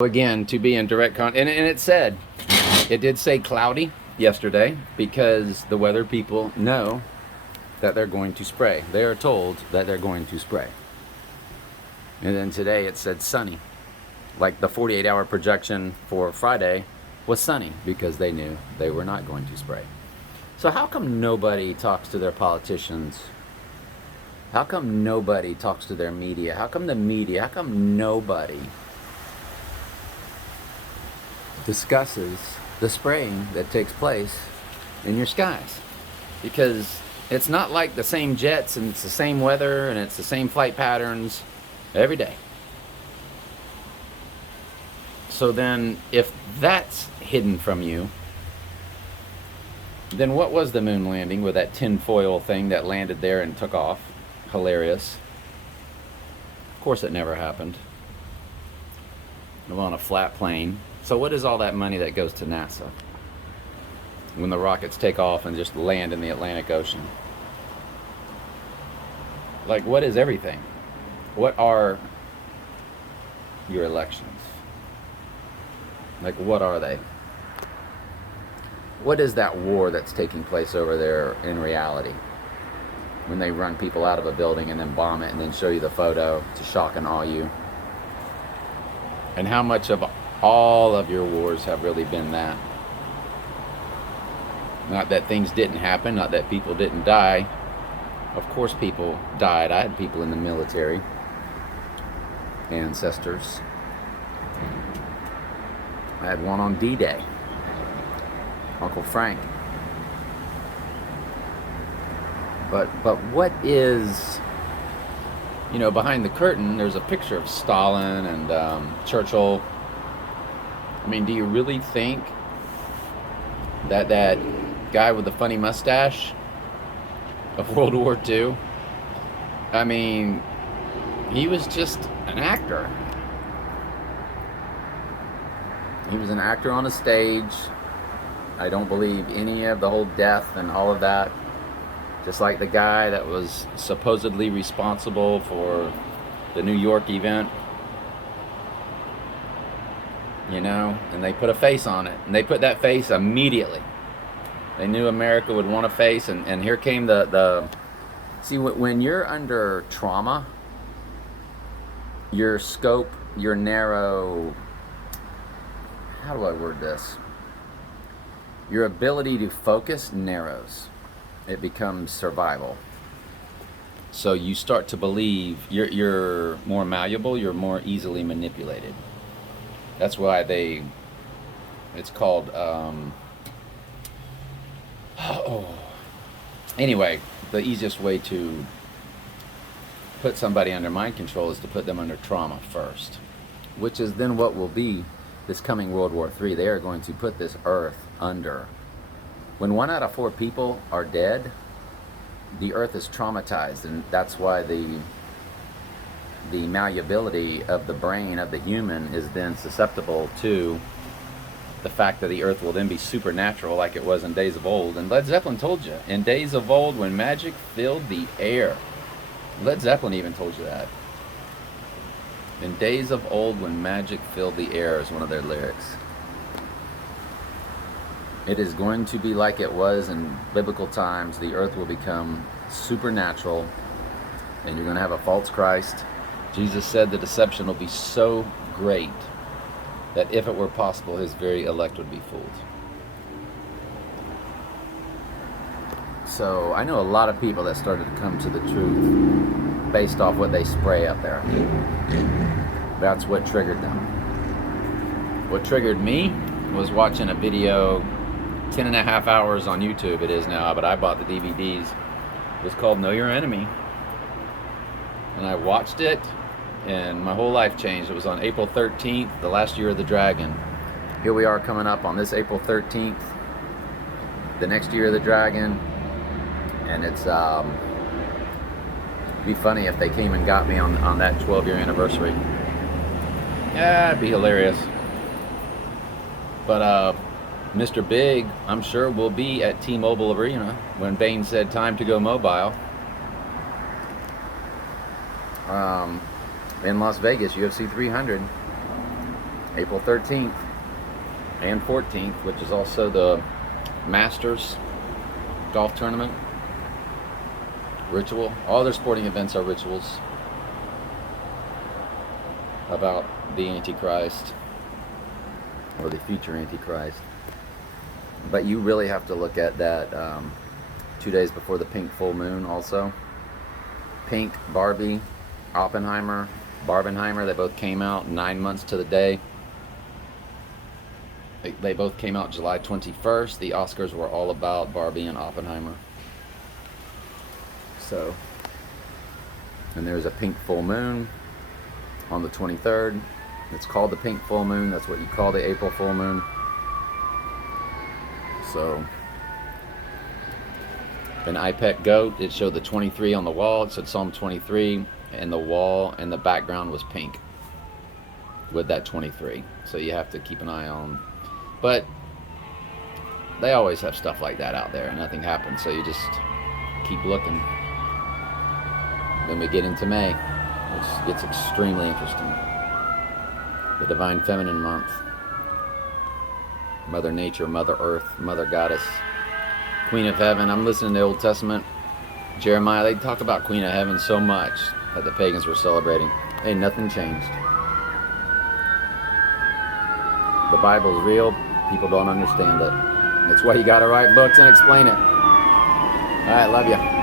Again, to be in direct and it did say cloudy yesterday because the weather people know that they're going to spray. They are told that they're going to spray. And then today it said sunny. Like the 48-hour projection for Friday was sunny because they knew they were not going to spray. So how come nobody talks to their politicians? How come nobody talks to their media? How come nobody discusses the spraying that takes place in your skies? Because it's not like the same jets and it's the same weather and it's the same flight patterns every day. So then if that's hidden from you, then what was the moon landing with that tinfoil thing that landed there and took off? Hilarious. Of course it never happened. On a flat plane. So what is all that money that goes to NASA when the rockets take off and just land in the Atlantic Ocean? Like, what is everything? What are your elections? Like, what are they? What is that war that's taking place over there in reality? When they run people out of a building and then bomb it and then show you the photo to shock and awe you. And how much of all of your wars have really been that? Not that things didn't happen, not that people didn't die. Of course people died. I had people in the military, ancestors. I had one on D-Day, Uncle Frank. But what is, behind the curtain, there's a picture of Stalin and Churchill. I mean, do you really think that guy with the funny mustache of World War II, I mean, he was just an actor. He was an actor on a stage. I don't believe any of the whole death and all of that. Just like the guy that was supposedly responsible for the New York event. And they put a face on it. And they put that face immediately. They knew America would want a face. And here came the... See, when you're under trauma, your scope, your narrow... How do I word this? Your ability to focus narrows. It becomes survival. So you start to believe you're more malleable, you're more easily manipulated. That's why it's called, anyway, the easiest way to put somebody under mind control is to put them under trauma first, which is then what will be this coming World War III. They are going to put this earth under. When 1 out of 4 people are dead, the earth is traumatized, and that's why the malleability of the brain of the human is then susceptible to the fact that the earth will then be supernatural like it was in days of old. And Led Zeppelin told you, in days of old when magic filled the air. Led Zeppelin even told you that. In days of old when magic filled the air is one of their lyrics. It is going to be like it was in biblical times. The earth will become supernatural, and you're going to have a false Christ. Jesus said the deception will be so great that if it were possible, his very elect would be fooled. So I know a lot of people that started to come to the truth based off what they spray up there. That's what triggered them. What triggered me was watching a video, 10.5 hours on YouTube it is now, but I bought the DVDs. It was called Know Your Enemy. And I watched it, and my whole life changed. It was on April 13th, the last year of the dragon. Here we are coming up on this April 13th, the next year of the dragon. And it's, it'd be funny if they came and got me on that 12-year anniversary. Yeah, it'd be hilarious. But, Mr. Big, I'm sure, will be at T-Mobile Arena when Bain said time to go mobile. In Las Vegas, UFC 300. April 13th and 14th, which is also the Masters golf tournament. Ritual. All their sporting events are rituals about the Antichrist or the future Antichrist. But you really have to look at that 2 days before the pink full moon also. Pink, Barbie, Oppenheimer, Barbenheimer, they both came out 9 months to the day. They both came out July 21st. The Oscars were all about Barbie and Oppenheimer. So, and there's a pink full moon on the 23rd. It's called the pink full moon. That's what you call the April full moon. So, an iPet goat, it showed the 23 on the wall. It said Psalm 23, and the wall and the background was pink with that 23. So you have to keep an eye on. But they always have stuff like that out there and nothing happens. So you just keep looking. Then we get into May, which gets extremely interesting. The Divine Feminine Month. Mother Nature, Mother Earth, Mother Goddess, Queen of Heaven. I'm listening to the Old Testament. Jeremiah, they talk about Queen of Heaven so much that the pagans were celebrating. Ain't nothing changed. The Bible's real. People don't understand it. That's why you gotta write books and explain it. Alright, love you.